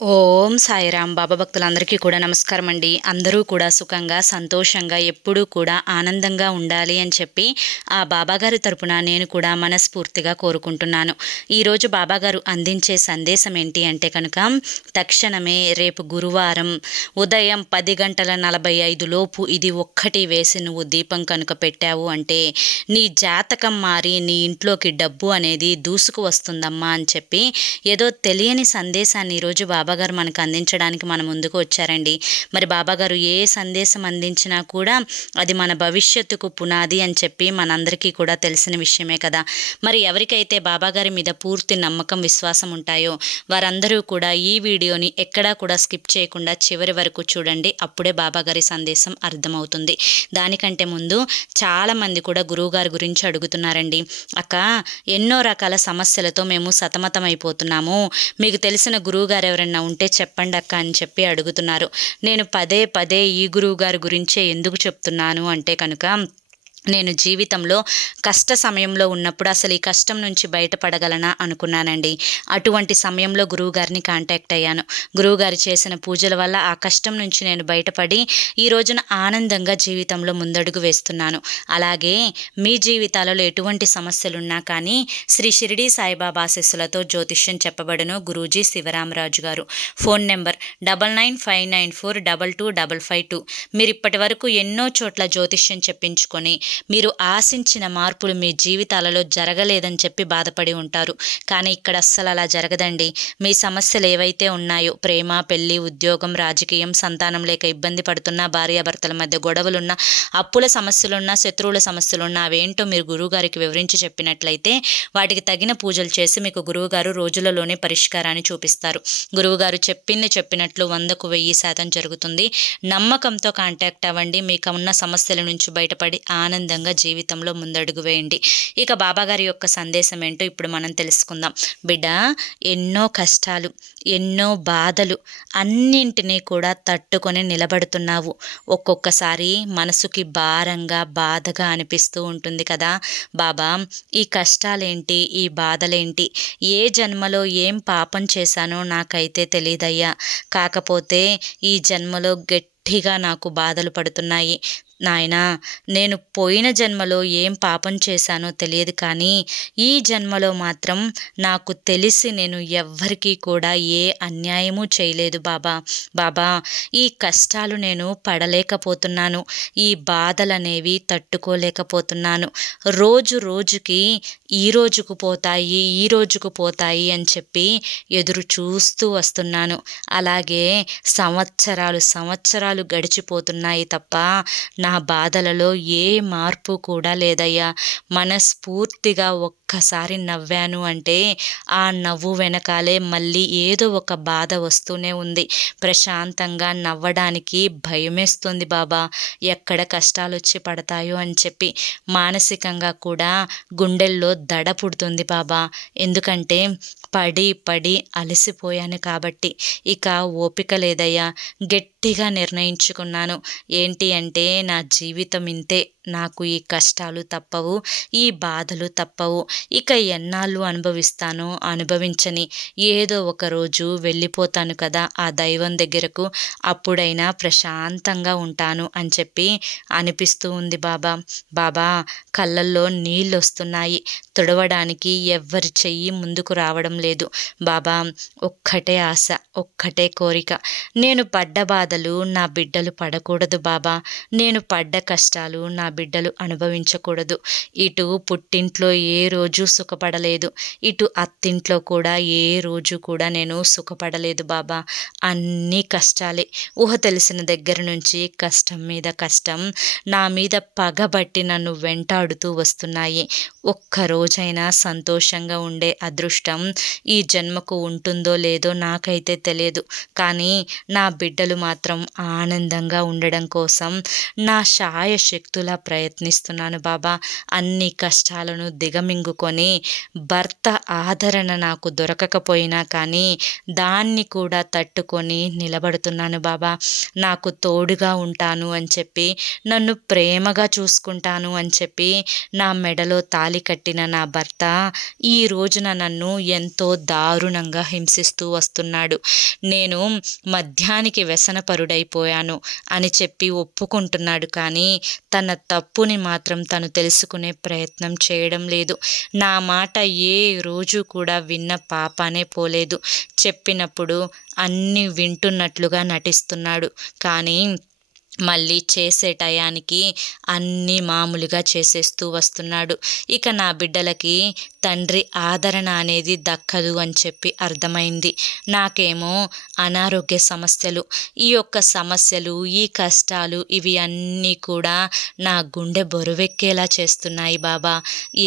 ఓం సాయిరాం బాబా భక్తులందరికీ కూడా నమస్కారం అండి. అందరూ కూడా సుఖంగా సంతోషంగా ఎప్పుడూ కూడా ఆనందంగా ఉండాలి అని చెప్పి ఆ బాబాగారి తరపున నేను కూడా మనస్ఫూర్తిగా కోరుకుంటున్నాను. ఈరోజు బాబాగారు అందించే సందేశం ఏంటి అంటే కనుక, తక్షణమే రేపు గురువారం ఉదయం 10:45 లోపు ఇది ఒక్కటి వేసి నువ్వు దీపం కనుక పెట్టావు అంటే నీ జాతకం మారి నీ ఇంట్లోకి డబ్బు అనేది దూసుకు వస్తుందమ్మా అని చెప్పి ఏదో తెలియని సందేశాన్ని ఈరోజు బాబాగారు మనకు అందించడానికి మన ముందుకు వచ్చారండి. మరి బాబాగారు ఏ సందేశం అందించినా కూడా అది మన భవిష్యత్తుకు పునాది అని చెప్పి మనందరికీ కూడా తెలిసిన విషయమే కదా. మరి ఎవరికైతే బాబాగారి మీద పూర్తి నమ్మకం విశ్వాసం ఉంటాయో వారందరూ కూడా ఈ వీడియోని ఎక్కడా కూడా స్కిప్ చేయకుండా చివరి వరకు చూడండి. అప్పుడే బాబాగారి సందేశం అర్థమవుతుంది. దానికంటే ముందు చాలామంది కూడా గురువుగారి గురించి అడుగుతున్నారండి. అక్క, ఎన్నో రకాల సమస్యలతో మేము సతమతమైపోతున్నాము, మీకు తెలిసిన గురువుగారు ఎవరైనా ఉంటే చెప్పండి అక్క అని చెప్పి అడుగుతున్నారు. నేను పదే పదే ఈ గురువుగారి గురించే ఎందుకు చెప్తున్నాను అంటే కనుక, నేను జీవితంలో కష్ట సమయంలో ఉన్నప్పుడు అసలు ఈ కష్టం నుంచి బయటపడగలనా అనుకున్నానండి. అటువంటి సమయంలో గురువుగారిని కాంటాక్ట్ అయ్యాను. గురువుగారు చేసిన పూజల వల్ల ఆ కష్టం నుంచి నేను బయటపడి ఈ రోజున ఆనందంగా జీవితంలో ముందడుగు వేస్తున్నాను. అలాగే మీ జీవితాలలో ఎటువంటి సమస్యలున్నా కానీ శ్రీ షిరిడి సాయిబాబా ఆశీస్సులతో జ్యోతిష్యం చెప్పబడును. గురూజీ శివరామరాజు గారు. Phone number 9959422552. మీరు ఇప్పటి వరకు ఎన్నో చోట్ల జ్యోతిష్యం చెప్పించుకొని మీరు ఆశించిన మార్పులు మీ జీవితాలలో జరగలేదని చెప్పి బాధపడి ఉంటారు. కానీ ఇక్కడ అస్సలు అలా జరగదండి. మీ సమస్యలు ఏవైతే ఉన్నాయో, ప్రేమ, పెళ్లి, ఉద్యోగం, రాజకీయం, సంతానం లేక ఇబ్బంది పడుతున్నా, భార్యాభర్తల మధ్య గొడవలున్నా, అప్పుల సమస్యలున్నా, శత్రువుల సమస్యలున్నా, అవేంటో మీరు గురువుగారికి వివరించి చెప్పినట్లయితే వాటికి తగిన పూజలు చేసి మీకు గురువుగారు రోజులలోనే పరిష్కారాన్ని చూపిస్తారు. గురువుగారు చెప్పినట్లు 100కు 1000% జరుగుతుంది. నమ్మకంతో కాంటాక్ట్ అవ్వండి. మీకు ఉన్న సమస్యల నుంచి బయటపడి ఆనందంగా జీవితంలో ముందడుగు వేయండి. ఇక బాబాగారి యొక్క సందేశం ఏంటో ఇప్పుడు మనం తెలుసుకుందాం. బిడ్డ, ఎన్నో కష్టాలు, ఎన్నో బాధలు అన్నింటినీ కూడా తట్టుకొని నిలబడుతున్నావు. ఒక్కొక్కసారి మనసుకి భారంగా, బాధగా అనిపిస్తూ ఉంటుంది కదా. బాబా, ఈ కష్టాలేంటి, ఈ బాధలేంటి, ఏ జన్మలో ఏం పాపం చేశానో నాకైతే తెలియదయ్యా. కాకపోతే ఈ జన్మలో గట్టిగా నాకు బాధలు పడుతున్నాయి నాయనా. నేను పోయిన జన్మలో ఏం పాపం చేశానో తెలియదు, కానీ ఈ జన్మలో మాత్రం నాకు తెలిసి నేను ఎవ్వరికీ కూడా ఏ అన్యాయము చేయలేదు బాబా. బాబా, ఈ కష్టాలు నేను పడలేకపోతున్నాను, ఈ బాధలనేవి తట్టుకోలేకపోతున్నాను. రోజు రోజుకి ఈ రోజుకు పోతాయి అని చెప్పి ఎదురు చూస్తూ వస్తున్నాను. అలాగే సంవత్సరాలు గడిచిపోతున్నాయి తప్ప నా బాధలలో ఏ మార్పు కూడా లేదయ్యా. మనస్ఫూర్తిగా ఒక్కసారి నవ్వాను అంటే ఆ నవ్వు వెనకాలే మళ్ళీ ఏదో ఒక బాధ వస్తూనే ఉంది. ప్రశాంతంగా నవ్వడానికి భయమేస్తుంది బాబా, ఎక్కడ కష్టాలు వచ్చి పడతాయో అని చెప్పి. మానసికంగా కూడా గుండెల్లో దడ పుడుతుంది బాబా. ఎందుకంటే పడి అలసిపోయాను కాబట్టి. ఇక ఓపిక లేదయ్యా. గట్టిగా నిర్ణయించుకున్నాను. ఏంటి అంటే, నా జీవితం ఇంతే, నాకు ఈ కష్టాలు తప్పవు, ఈ బాధలు తప్పవు. ఇక ఎన్నాళ్ళు అనుభవిస్తానో అనుభవించని, ఏదో ఒక రోజు వెళ్ళిపోతాను కదా ఆ దైవం దగ్గరకు, అప్పుడైనా ప్రశాంతంగా ఉంటాను అని చెప్పి అనిపిస్తూ ఉంది బాబా. బాబా, కళ్ళల్లో నీళ్ళు వస్తున్నాయి. తుడవడానికి ఎవ్వరి చెయ్యి ముందుకు రావడం లేదు బాబా. ఒక్కటే ఆశ, ఒక్కటే కోరిక, నేను పడ్డ బాధలు నా బిడ్డలు పడకూడదు బాబా. నేను పడ్డ కష్టాలు నా బిడ్డలు అనుభవించకూడదు. ఇటు పుట్టింట్లో ఏ రోజు సుఖపడలేదు, ఇటు అత్తింట్లో కూడా ఏ రోజు కూడా నేను సుఖపడలేదు బాబా. అన్నీ కష్టాలే. ఊహ తెలిసిన దగ్గర నుంచి కష్టం మీద కష్టం నా మీద పగబట్టి నన్ను వెంటాడుతూ వస్తున్నాయి. ఒక్కరోజైనా సంతోషంగా ఉండే అదృష్టం ఈ జన్మకు ఉంటుందో లేదో నాకైతే తెలియదు, కానీ నా బిడ్డలు మాత్రం ఆనందంగా ఉండడం కోసం నా శాయశక్తులా ప్రయత్నిస్తున్నాను బాబా. అన్ని కష్టాలను దిగమింగుకొని భర్త ఆదరణ నాకు దొరకకపోయినా కానీ దాన్ని కూడా తట్టుకొని నిలబడుతున్నాను బాబా. నాకు తోడుగా ఉంటాను అని చెప్పి, నన్ను ప్రేమగా చూసుకుంటాను అని చెప్పి, నా మెడలో తాళి తాళి కట్టిన నా భర్త ఈ రోజున నన్ను ఎంతో దారుణంగా హింసిస్తూ వస్తున్నాడు. నేను మద్యానికి వ్యసనపరుడైపోయాను అని చెప్పి ఒప్పుకుంటున్నాడు, కానీ తన తప్పుని మాత్రం తను తెలుసుకునే ప్రయత్నం చేయడం లేదు. నా మాట ఏ రోజు కూడా విన్న పాపానే పోలేదు. చెప్పినప్పుడు అన్నీ వింటున్నట్లుగా నటిస్తున్నాడు, కానీ మళ్ళీ చేసే టయానికి అన్నీ మామూలుగా చేసేస్తూ వస్తున్నాడు. ఇక నా బిడ్డలకి తండ్రి ఆదరణ అనేది దక్కదు అని చెప్పి అర్థమైంది. నాకేమో అనారోగ్య సమస్యలు, ఈ యొక్క సమస్యలు, ఈ కష్టాలు, ఇవి అన్నీ కూడా నా గుండె బరువెక్కేలా చేస్తున్నాయి బాబా.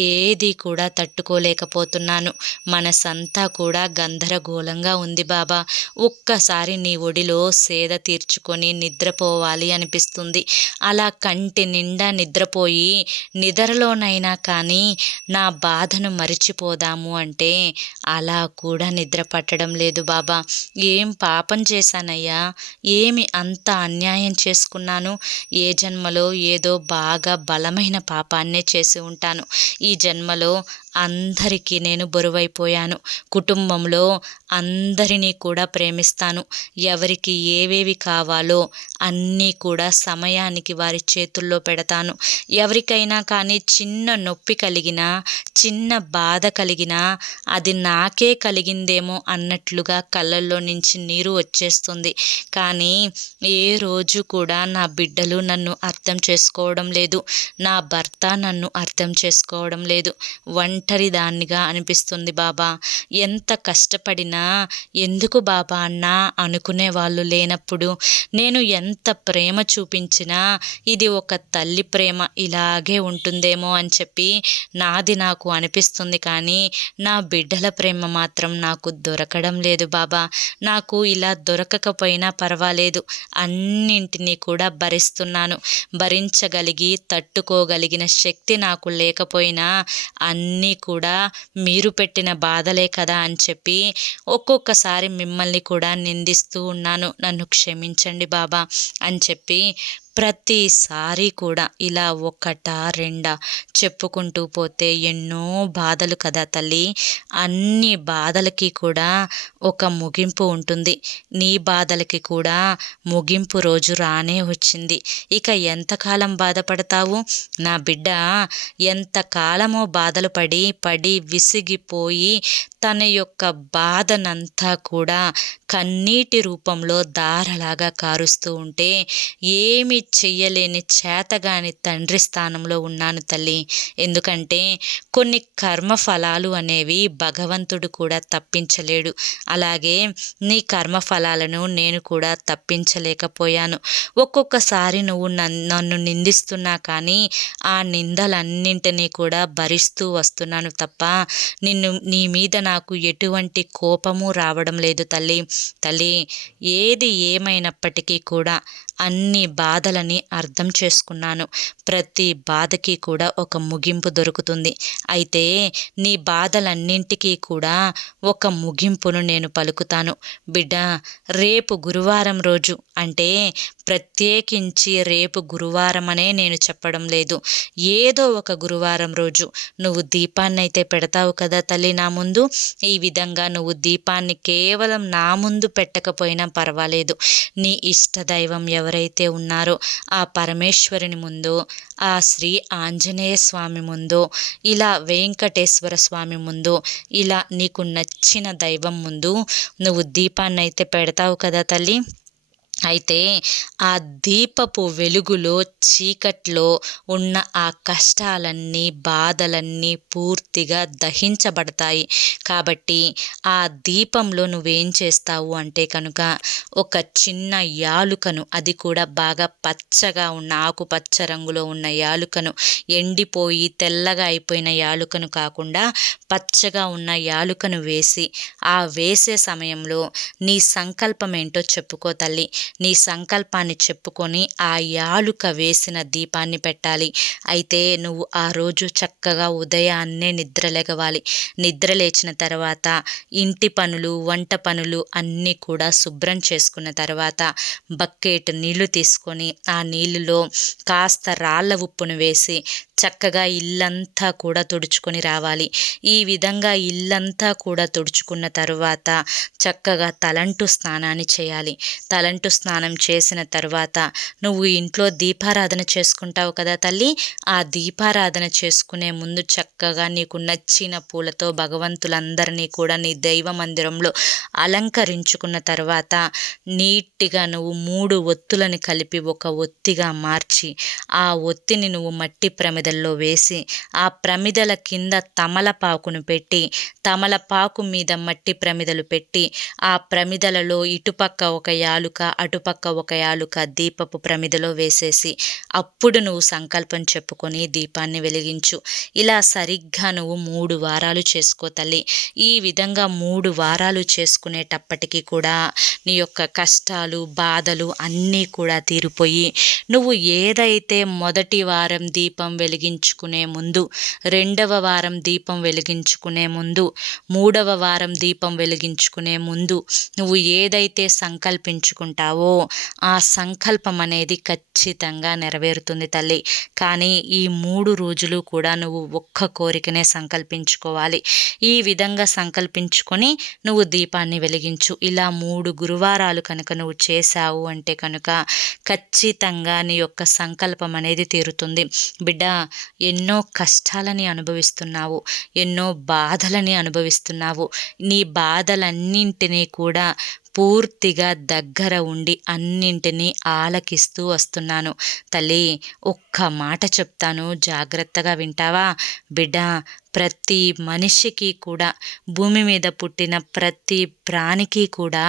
ఏది కూడా తట్టుకోలేకపోతున్నాను. మనసంతా కూడా గందరగోళంగా ఉంది బాబా. ఒక్కసారి నీ ఒడిలో సేద తీర్చుకొని నిద్రపోవాలి అనిపిస్తుంది. అలా కంటి నిండా నిద్రపోయి నిద్రలోనైనా కానీ నా బాధను మరిచిపోదాము అంటే అలా కూడా నిద్ర పట్టడం లేదు బాబా. ఏం పాపం చేశానయ్యా? ఏమి అంత అన్యాయం చేసుకున్నాను? ఏ జన్మలో ఏదో బాగా బలమైన పాపాన్నే చేసి ఉంటాను. ఈ జన్మలో అందరికీ నేను బరువైపోయాను. కుటుంబంలో అందరినీ కూడా ప్రేమిస్తాను. ఎవరికి ఏవేవి కావాలో అన్నీ కూడా సమయానికి వారి చేతుల్లో పెడతాను. ఎవరికైనా కానీ చిన్న నొప్పి కలిగినా, చిన్న బాధ కలిగినా అది నాకే కలిగిందేమో అన్నట్లుగా కళ్ళల్లో నుంచి నీరు వచ్చేస్తుంది. కానీ ఏ రోజు కూడా నా బిడ్డలు నన్ను అర్థం చేసుకోవడం లేదు. నా భర్త నన్ను అర్థం చేసుకోవడం లేదు. ఒంటరి దాన్నిగా అనిపిస్తుంది బాబా. ఎంత కష్టపడినా ఎందుకు బాబా అన్నా అనుకునే వాళ్ళు లేనప్పుడు, నేను ఎంత ప్రేమ చూపించినా ఇది ఒక తల్లి ప్రేమ ఇలాగే ఉంటుందేమో అని చెప్పి నాది నాకు అనిపిస్తుంది, కానీ నా బిడ్డల ప్రేమ మాత్రం నాకు దొరకడం లేదు బాబా. నాకు ఇలా దొరకకపోయినా పర్వాలేదు, అన్నింటినీ కూడా భరిస్తున్నాను. భరించగలిగి తట్టుకోగలిగిన శక్తి నాకు లేకపోయినా అన్నీ కూడా మీరు పెట్టిన బాధలే కదా అని చెప్పి ఒక్కొక్కసారి మిమ్మల్ని కూడా నిందిస్తూ ఉన్నాను. నన్ను క్షమించండి బాబా అని చెప్పి ప్రతిసారి కూడా ఇలా ఒకటా రెండా చెప్పుకుంటూ పోతే ఎన్నో బాధలు కదా తల్లి. అన్ని బాధలకి కూడా ఒక ముగింపు ఉంటుంది. నీ బాధలకి కూడా ముగింపు రోజు రానే వచ్చింది. ఇక ఎంతకాలం బాధపడతావు? నా బిడ్డ ఎంతకాలమో బాధలు పడి పడి విసిగిపోయి తన యొక్క బాధనంతా కూడా కన్నీటి రూపంలో ధారలాగా కారుస్తూ ఉంటే ఏమి చెయ్యలేని చేతగాని తండ్రి స్థానంలో ఉన్నాను తల్లి. ఎందుకంటే కొన్ని కర్మఫలాలు అనేవి భగవంతుడు కూడా తప్పించలేడు. అలాగే నీ కర్మఫలాలను నేను కూడా తప్పించలేకపోయాను. ఒక్కొక్కసారి నువ్వు నన్ను నిందిస్తున్నా కానీ ఆ నిందలన్నింటినీ కూడా భరిస్తూ వస్తున్నాను తప్ప నీ మీద నాకు ఎటువంటి కోపము రావడం లేదు తల్లి. తల్లి, ఏది ఏమైనప్పటికీ కూడా అన్ని బాధలని అర్థం చేసుకున్నాను. ప్రతి బాధకి కూడా ఒక ముగింపు దొరుకుతుంది. అయితే నీ బాధలన్నింటికీ కూడా ఒక ముగింపును నేను పలుకుతాను బిడ్డ. రేపు గురువారం రోజు, అంటే ప్రత్యేకించి రేపు గురువారం అనే నేను చెప్పడం లేదు, ఏదో ఒక గురువారం రోజు నువ్వు దీపాన్నైతే పెడతావు కదా తల్లి నా ముందు. ఈ విధంగా నువ్వు దీపాన్ని కేవలం నా ముందు పెట్టకపోయినా పర్వాలేదు, నీ ఇష్టదైవం ఎవరైతే ఉన్నారో ఆ పరమేశ్వరుని ముందు, ఆ శ్రీ ఆంజనేయ స్వామి ముందు, ఇలా వెంకటేశ్వర స్వామి ముందు, ఇలా నీకు నచ్చిన దైవం ముందు నువ్వు దీపాన్నైతే పెడతావు కదా తల్లి. అయితే ఆ దీపపు వెలుగులో చీకట్లో ఉన్న ఆ కష్టాలన్నీ బాధలన్నీ పూర్తిగా దహించబడతాయి. కాబట్టి ఆ దీపంలో నువ్వేం చేస్తావు అంటే కనుక ఒక చిన్న యాలుకను, అది కూడా బాగా పచ్చగా ఉన్న ఆకుపచ్చ రంగులో ఉన్న యాలుకను, ఎండిపోయి తెల్లగా అయిపోయిన యాలుకను కాకుండా పచ్చగా ఉన్న యాలుకను వేసి, ఆ వేసే సమయంలో నీ సంకల్పం ఏంటో చెప్పుకో తల్లి. నీ సంకల్పాన్ని చెప్పుకొని ఆ యాలుక వేసిన దీపాన్ని పెట్టాలి. అయితే నువ్వు ఆ రోజు చక్కగా ఉదయాన్నే నిద్రలేగవాలి. నిద్ర లేచిన తర్వాత ఇంటి పనులు, వంట పనులు అన్నీ కూడా శుభ్రం చేసుకున్న తర్వాత బకెట్ నీళ్లు తీసుకొని ఆ నీళ్ళలో కాస్త రాళ్ళ ఉప్పును వేసి చక్కగా ఇల్లంతా కూడా తుడుచుకొని రావాలి. ఈ విధంగా ఇల్లంతా కూడా తుడుచుకున్న తరువాత చక్కగా తలంటు స్నానాన్ని చేయాలి. తలంటు స్నానం చేసిన తర్వాత నువ్వు ఇంట్లో దీపారాధన చేసుకుంటావు కదా తల్లి, ఆ దీపారాధన చేసుకునే ముందు చక్కగా నీకు నచ్చిన పూలతో భగవంతులందరినీ కూడా నీ దైవ మందిరంలో అలంకరించుకున్న తర్వాత నీట్గా నువ్వు 3 ఒత్తులను కలిపి ఒక ఒత్తిగా మార్చి ఆ ఒత్తిని నువ్వు మట్టి ప్రమిదల్లో వేసి ఆ ప్రమిదల కింద తమలపాకును పెట్టి తమలపాకు మీద మట్టి ప్రమిదలు పెట్టి ఆ ప్రమిదలలో ఇటుపక్క ఒక యాలుక అటుపక్క ఒక యాలుక దీపపు ప్రమిదలో వేసేసి అప్పుడు నువ్వు సంకల్పం చెప్పుకొని దీపాన్ని వెలిగించు. ఇలా సరిగ్గా నువ్వు 3 వారాలు చేసుకో తల్లి. ఈ విధంగా 3 వారాలు చేసుకునేటప్పటికీ కూడా నీ యొక్క కష్టాలు బాధలు అన్నీ కూడా తీరిపోయి నువ్వు ఏదైతే మొదటి వారం దీపం వెలిగించుకునే ముందు, రెండవ వారం దీపం వెలిగించుకునే ముందు, 3వ వారం దీపం వెలిగించుకునే ముందు నువ్వు ఏదైతే సంకల్పించుకుంటావో ఆ సంకల్పం అనేది ఖచ్చితంగా నెరవేరుతుంది తల్లి. కానీ ఈ 3 రోజులు కూడా నువ్వు ఒక్క కోరికనే సంకల్పించుకోవాలి. ఈ విధంగా సంకల్పించుకొని నువ్వు దీపాన్ని వెలిగించు. ఇలా 3 గురువారాలు కనుక నువ్వు చేశావు అంటే కనుక ఖచ్చితంగా నీ యొక్క సంకల్పం అనేది తీరుతుంది. బిడ్డ, ఎన్నో కష్టాలని అనుభవిస్తున్నావు, ఎన్నో బాధలని అనుభవిస్తున్నావు. నీ బాధలన్నింటినీ కూడా పూర్తిగా దగ్గర ఉండి అన్నింటినీ ఆలకిస్తూ వస్తున్నాను తల్లి. ఒక్క మాట చెప్తాను, జాగ్రత్తగా వింటావా బిడ్డ? ప్రతి మనిషికి కూడా, భూమి మీద పుట్టిన ప్రతి ప్రాణికి కూడా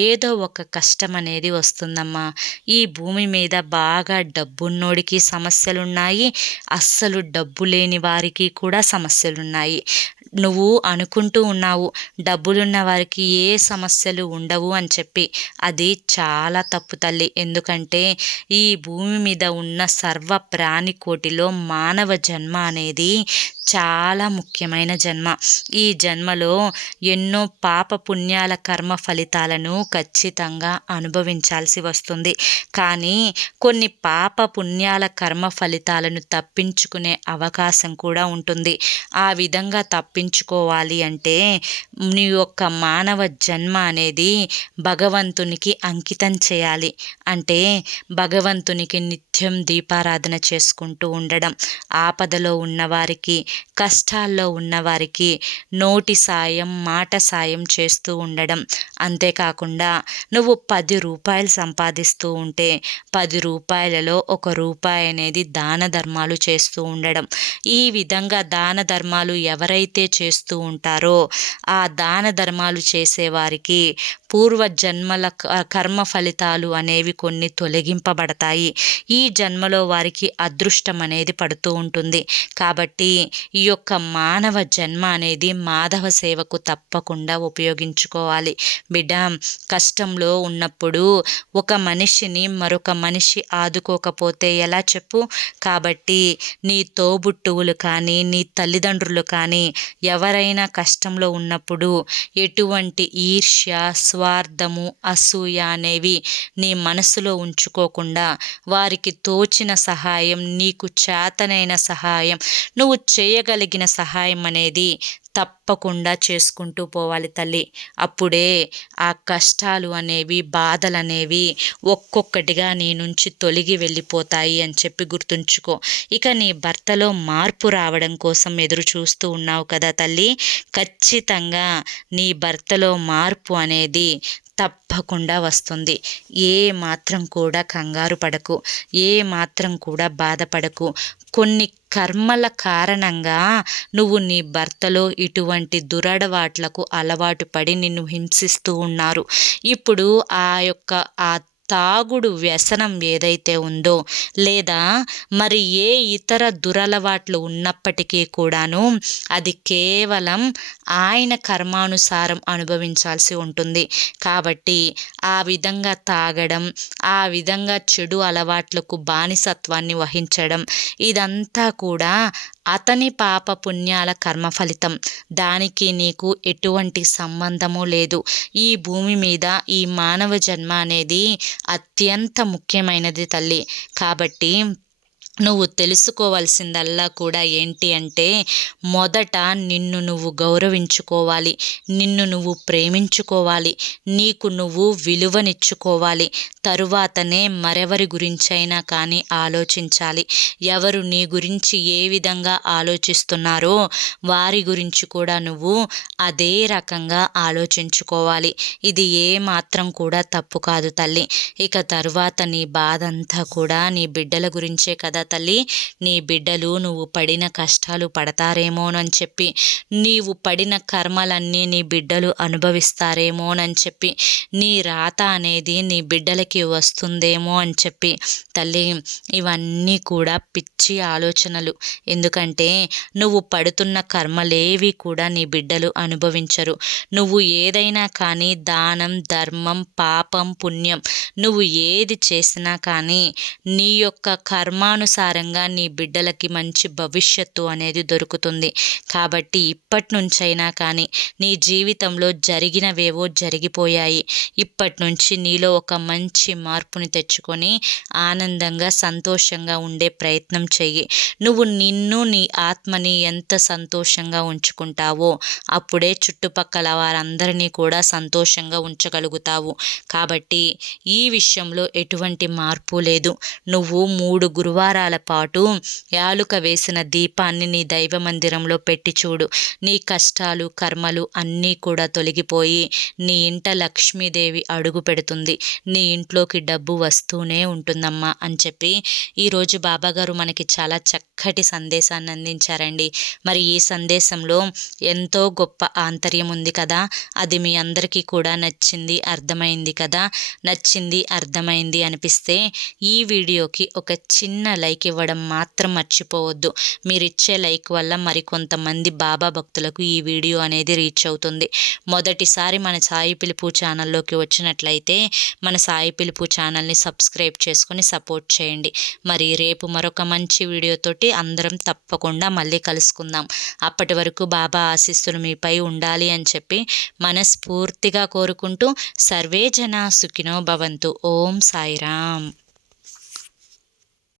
ఏదో ఒక కష్టం అనేది వస్తుందమ్మా. ఈ భూమి మీద బాగా డబ్బున్నోడికి సమస్యలున్నాయి, అస్సలు డబ్బు లేని వారికి కూడా సమస్యలున్నాయి. నువ్వు అనుకుంటూ ఉన్నావు డబ్బులున్న వారికి ఏ సమస్యలు ఉండవు అని చెప్పి. అది చాలా తప్పు తల్లి. ఎందుకంటే ఈ భూమి మీద ఉన్న సర్వ ప్రాణికోటిలో మానవ జన్మ అనేది చాలా ముఖ్యమైన జన్మ. ఈ జన్మలో ఎన్నో పాప పుణ్యాల కర్మ ఫలితాలను ఖచ్చితంగా అనుభవించాల్సి వస్తుంది. కానీ కొన్ని పాప పుణ్యాల కర్మ ఫలితాలను తప్పించుకునే అవకాశం కూడా ఉంటుంది. ఆ విధంగా తప్పించుకోవాలి అంటే నీ యొక్క మానవ జన్మ అనేది భగవంతునికి అంకితం చేయాలి. అంటే భగవంతునికి నిత్యం దీపారాధన చేసుకుంటూ ఉండడం, ఆపదలో ఉన్నవారికి, కష్టాల్లో ఉన్నవారికి నోటి సాయం, మాట సాయం చేస్తూ ఉండడం. అంతేకాకుండా నువ్వు 10 రూపాయలు సంపాదిస్తూ ఉంటే 10 రూపాయలలో 1 రూపాయి అనేది దాన ధర్మాలు చేస్తూ ఉండడం. ఈ విధంగా దాన ధర్మాలు ఎవరైతే చేస్తూ ఉంటారో ఆ దాన ధర్మాలు చేసేవారికి పూర్వ జన్మల కర్మ ఫలితాలు అనేవి కొన్ని తొలగింపబడతాయి. ఈ జన్మలో వారికి అదృష్టం అనేది పడుతూ ఉంటుంది. కాబట్టి ఈ యొక్క మానవ జన్మ అనేది మాధవ సేవకు తప్పకుండా ఉపయోగించుకోవాలి. బిడ్డ, కష్టంలో ఉన్నప్పుడు ఒక మనిషిని మరొక మనిషి ఆదుకోకపోతే ఎలా చెప్పు? కాబట్టి నీ తోబుట్టువులు కానీ, నీ తల్లిదండ్రులు కానీ ఎవరైనా కష్టంలో ఉన్నప్పుడు ఎటువంటి ఈర్ష్య, స్వార్థము, అసూయ అనేవి నీ మనసులో ఉంచుకోకుండా వారికి తోచిన సహాయం, నీకు చేతనైన సహాయం, నువ్వు చేయగలిగిన సహాయం అనేది తప్పకుండా చేసుకుంటూ పోవాలి తల్లి. అప్పుడే ఆ కష్టాలు అనేవి, బాధలు అనేవి ఒక్కొక్కటిగా నీ నుంచి తొలగి వెళ్ళిపోతాయి అని చెప్పి గుర్తుంచుకో. ఇక నీ భర్తలో మార్పు రావడం కోసం ఎదురు చూస్తూ ఉన్నావు కదా తల్లి. ఖచ్చితంగా నీ భర్తలో మార్పు అనేది తప్పకుండా వస్తుంది. ఏ మాత్రం కూడా కంగారు పడకు, ఏ మాత్రం కూడా బాధపడకు. కొన్ని కర్మల కారణంగా నువ్వు నీ భర్తలో ఇటువంటి దురలవాట్లకు అలవాటు పడి నిన్ను హింసిస్తూ ఉన్నారు. ఇప్పుడు ఆ తాగుడు వ్యసనం ఏదైతే ఉందో లేదా మరి ఏ ఇతర దురలవాట్లు ఉన్నప్పటికీ కూడాను అది కేవలం ఆయన కర్మానుసారం అనుభవించాల్సి ఉంటుంది. కాబట్టి ఆ విధంగా తాగడం, ఆ విధంగా చెడు అలవాట్లకు బానిసత్వాన్ని వహించడం ఇదంతా కూడా అతని పాప పుణ్యాల కర్మ ఫలితం. దానికి నీకు ఎటువంటి సంబంధము లేదు. ఈ భూమి మీద ఈ మానవ జన్మ అనేది అత్యంత ముఖ్యమైనది తల్లి. కాబట్టి నువ్వు తెలుసుకోవాల్సిందల్లా కూడా ఏంటి అంటే మొదట నిన్ను నువ్వు గౌరవించుకోవాలి, నిన్ను నువ్వు ప్రేమించుకోవాలి, నీకు నువ్వు విలువనిచ్చుకోవాలి. తరువాతనే మరెవరి గురించైనా కానీ ఆలోచించాలి. ఎవరు నీ గురించి ఏ విధంగా ఆలోచిస్తున్నారో వారి గురించి కూడా నువ్వు అదే రకంగా ఆలోచించుకోవాలి. ఇది ఏ మాత్రం కూడా తప్పు కాదు తల్లి. ఇక తరువాత నీ బాధ అంతా కూడా నీ బిడ్డల గురించే కదా తల్లి. నీ బిడ్డలు నువ్వు పడిన కష్టాలు పడతారేమోనని చెప్పి, నీవు పడిన కర్మలన్నీ నీ బిడ్డలు అనుభవిస్తారేమోనని చెప్పి, నీ రాత అనేది నీ బిడ్డలకి వస్తుందేమో అని చెప్పి తల్లి, ఇవన్నీ కూడా పిచ్చి ఆలోచనలు. ఎందుకంటే నువ్వు పడుతున్న కర్మలేవి కూడా నీ బిడ్డలు అనుభవించరు. నువ్వు ఏదైనా కానీ దానం, ధర్మం, పాపం, పుణ్యం నువ్వు ఏది చేసినా కానీ నీ యొక్క కర్మానుసారంగా నీ బిడ్డలకి మంచి భవిష్యత్తు అనేది దొరుకుతుంది. కాబట్టి ఇప్పటి నుంచైనా కానీ నీ జీవితంలో జరిగినవేవో జరిగిపోయాయి. ఇప్పటి నుంచి నీలో ఒక మంచి మార్పుని తెచ్చుకొని ఆనందంగా సంతోషంగా ఉండే ప్రయత్నం చెయ్యి. నువ్వు నిన్ను నీ ఆత్మని ఎంత సంతోషంగా ఉంచుకుంటావో అప్పుడే చుట్టుపక్కల వారందరినీ కూడా సంతోషంగా ఉంచగలుగుతావు. కాబట్టి ఈ విషయంలో ఎటువంటి మార్పు లేదు. నువ్వు 3 గురువారాల పాటు యాలుక వేసిన దీపాన్ని నీ దైవ మందిరంలో పెట్టి చూడు. నీ కష్టాలు కర్మలు అన్నీ కూడా తొలగిపోయి నీ ఇంట లక్ష్మీదేవి అడుగు పెడుతుంది. నీ ఇంట్లోకి డబ్బు వస్తూనే ఉంటుందమ్మా అని చెప్పి ఈరోజు బాబాగారు మనకి చాలా చక్కటి సందేశాన్ని అందించారండి. మరి ఈ సందేశంలో ఎంతో గొప్ప ఆంతర్యం ఉంది కదా. అది మీ అందరికీ కూడా నచ్చింది, అర్థమైంది కదా. నచ్చింది, అర్థమైంది అనిపిస్తే ఈ వీడియోకి ఒక చిన్న లైక్ ఇవ్వడం మాత్రం మర్చిపోవద్దు. మీరిచ్చే లైక్ వల్ల మరికొంతమంది బాబా భక్తులకు ఈ వీడియో అనేది రీచ్ అవుతుంది. మొదటిసారి మన సాయి పిలుపు ఛానల్లోకి వచ్చినట్లయితే మన సాయి పిలుపు ఛానల్ని సబ్స్క్రైబ్ చేసుకొని సపోర్ట్ చేయండి. మరి రేపు మరొక మంచి వీడియోతోటి అందరం తప్పకుండా మళ్ళీ కలుసుకుందాం. అప్పటి వరకు బాబా ఆశీస్సులు మీపై ఉండాలి అని చెప్పి మనస్ఫూర్తిగా కోరుకుంటూ సర్వే జనా సుఖినో భవంతు. ఓం సాయిరామ్.